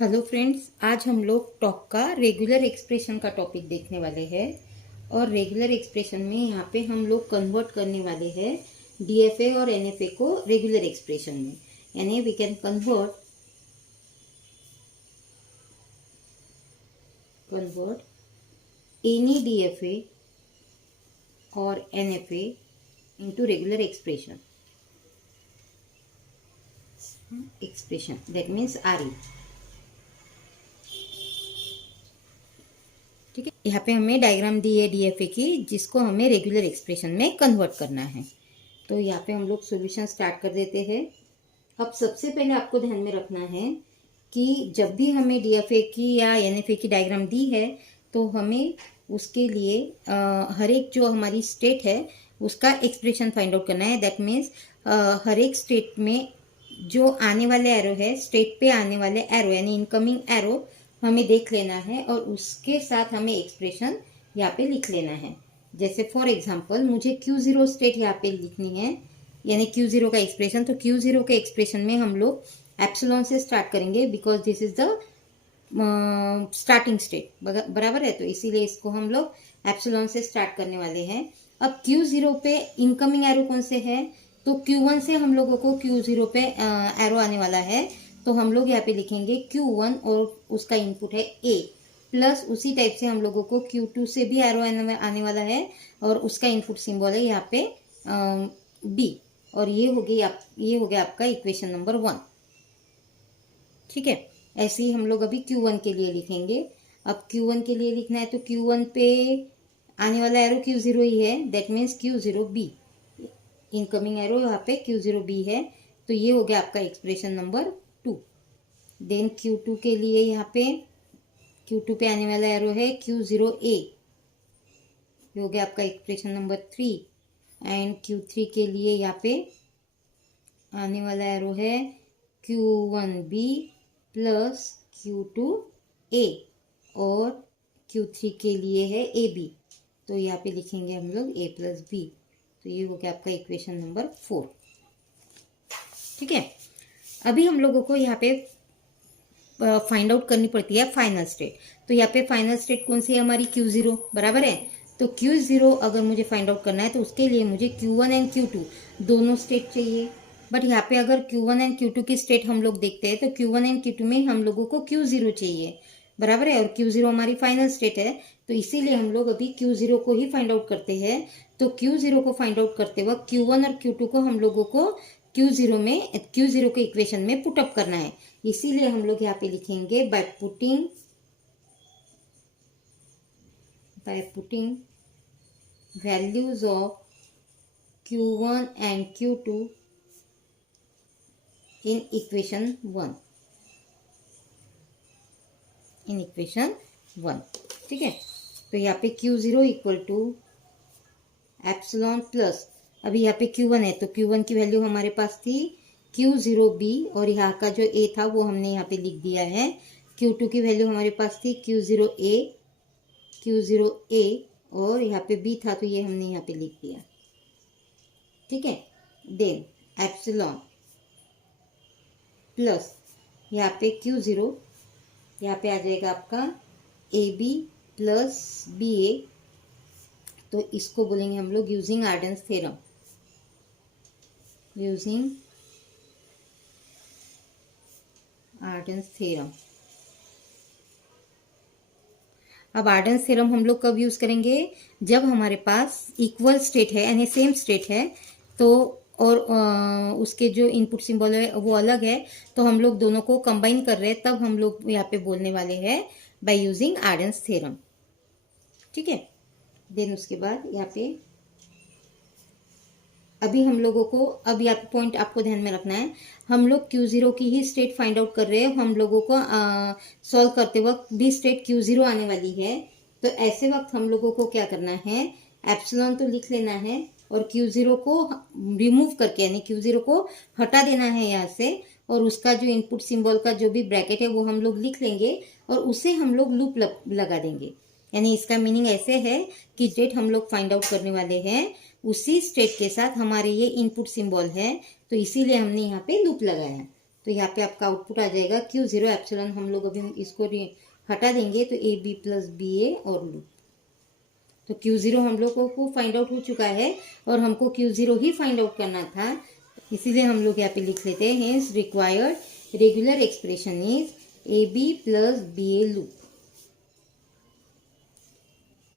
Hello friends, आज हम लोग टॉक का रेगुलर एक्सप्रेशन का टॉपिक देखने वाले हैं। और रेगुलर एक्सप्रेशन में यहाँ पे हम लोग कन्वर्ट करने वाले हैं डीएफए और एनएफए को रेगुलर एक्सप्रेशन में। यानी we can convert any DFA और NFA into regular expression that means RE। ठीक है, यहाँ पे हमें डायग्राम दी है डीएफए की, जिसको हमें रेगुलर एक्सप्रेशन में कन्वर्ट करना है। तो यहाँ पे हम लोग सॉल्यूशन स्टार्ट कर देते हैं। अब सबसे पहले आपको ध्यान में रखना है कि जब भी हमें डीएफए की या एनएफए की डायग्राम दी है तो हमें उसके लिए हर एक जो हमारी स्टेट है उसका एक्सप्रेशन फाइंड आउट करना है। दैट मीन्स हर एक स्टेट में जो आने वाले एरो है, स्टेट पे आने वाले एरो यानी इनकमिंग एरो हमें देख लेना है और उसके साथ हमें एक्सप्रेशन यहाँ पे लिख लेना है। जैसे फॉर एग्जांपल मुझे Q0 स्टेट यहाँ पे लिखनी है, यानी Q0 का एक्सप्रेशन। तो Q0 के एक्सप्रेशन में हम लोग एप्सिलॉन से स्टार्ट करेंगे because this is the starting state, बराबर है। तो इसीलिए इसको हम लोग एप्सिलॉन से स्टार्ट करने वाले हैं। अब Q0 पे इनकमिंग एरो कौन से है, तो Q1 से हम लोगों को Q0 पे एरो आने वाला है। तो हम लोग यहाँ पे लिखेंगे Q1 और उसका इनपुट है A, प्लस उसी टाइप से हम लोगों को Q2 से भी एरो आने वाला है और उसका इनपुट सिंबल है यहाँ पे B। और ये हो गया आपका इक्वेशन नंबर 1। ठीक है, ऐसे ही हम लोग अभी Q1 के लिए लिखेंगे। अब Q1 के लिए लिखना है तो Q1 पे आने वाला एरो Q0 ही है, that means Q0B। Incoming arrow यहाँ पे Q0B है। तो ये हो गया आपका एक्सप्रेशन नंबर 2। देन Q2 के लिए यहाँ पे Q2 पे आने वाला एरो है Q0A, ये हो गया आपका एक्सप्रेशन नंबर 3। एंड Q3 के लिए यहाँ पे आने वाला एरो है Q1B प्लस Q2A और Q3 के लिए है AB। तो यहाँ पे लिखेंगे हम लोग A प्लस B। तो ये हो गया आपका इक्वेशन नंबर 4। ठीक है, अभी हम लोगों को यहाँ पे फाइंड आउट करनी पड़ती है फाइनल स्टेट। तो यहाँ पे फाइनल स्टेट कौन सी है हमारी Q0, बराबर है। तो Q0 अगर मुझे फाइंड आउट करना है तो उसके लिए मुझे Q1 एंड Q2 दोनों स्टेट चाहिए। बट यहाँ पे अगर Q1 एंड Q2 की स्टेट हम लोग देखते हैं तो Q1 एंड Q2 में हम लोगों को Q0 चाहिए, बराबर है। और Q0 हमारी फाइनल स्टेट है, तो इसीलिए हम लोग अभी Q0 को ही फाइंड आउट करते हैं। तो Q0 को फाइंड आउट करते वक्त Q1 और Q2 को हम लोगों को Q0 के इक्वेशन में पुटअप करना है। इसीलिए हम लोग यहाँ पे लिखेंगे by putting values of Q1 and Q2 in equation 1। ठीक है, तो यहाँ पे Q0 equal to epsilon plus, अभी यहाँ पे Q1 है तो Q1 की वैल्यू हमारे पास थी Q0B और यहाँ का जो A था वो हमने यहाँ पे लिख दिया है। Q2 की वैल्यू हमारे पास थी Q0A और यहाँ पे B था तो ये हमने यहाँ पे लिख दिया। ठीक है, देन एप्सिलॉन प्लस यहाँ पे Q0, यहाँ पे आ जाएगा आपका AB प्लस BA। तो इसको बोलेंगे हम लोग यूजिंग आर्डेन्स थ्योरम। अब आर्डेन्स थ्योरम हम लोग कब यूज करेंगे, जब हमारे पास इक्वल स्टेट है यानी सेम स्टेट है तो और उसके जो इनपुट सिंबल है वो अलग है, तो हम लोग दोनों को कंबाइन कर रहे हैं, तब हम लोग यहाँ पे बोलने वाले हैं बाय यूजिंग आर्डेन्स थ्योरम। ठीक है, देन उसके बाद यहाँ पे अभी हम लोगों को, अब यहाँ पॉइंट आपको ध्यान में रखना है, हम लोग Q0 की ही स्टेट फाइंड आउट कर रहे हैं। हम लोगों को सॉल्व करते वक्त भी स्टेट Q0 आने वाली है। तो ऐसे वक्त हम लोगों को क्या करना है, एप्सिलॉन तो लिख लेना है और Q0 को रिमूव करके यानी Q0 को हटा देना है यहाँ से, और उसका जो इनपुट सिंबल का जो भी ब्रैकेट है वो हम लोग लिख लेंगे और उसे हम लोग लूप लगा देंगे। यानी इसका मीनिंग ऐसे है कि स्टेट हम लोग फाइंड आउट करने वाले हैं उसी स्टेट के साथ हमारे ये इनपुट सिंबल है, तो इसीलिए हमने यहाँ पे लूप लगाया। तो यहाँ पे आपका आउटपुट आ जाएगा Q0 एप्सिलॉन। हम लोग अभी इसको हटा देंगे तो AB प्लस BA और लूप। तो Q0 हम लोगों को फाइंड आउट हो चुका है और हमको Q0 ही फाइंड आउट करना था, इसीलिए हम लोग यहाँ पे लिख लेते हैं hence required regular expression is AB plus BA loop.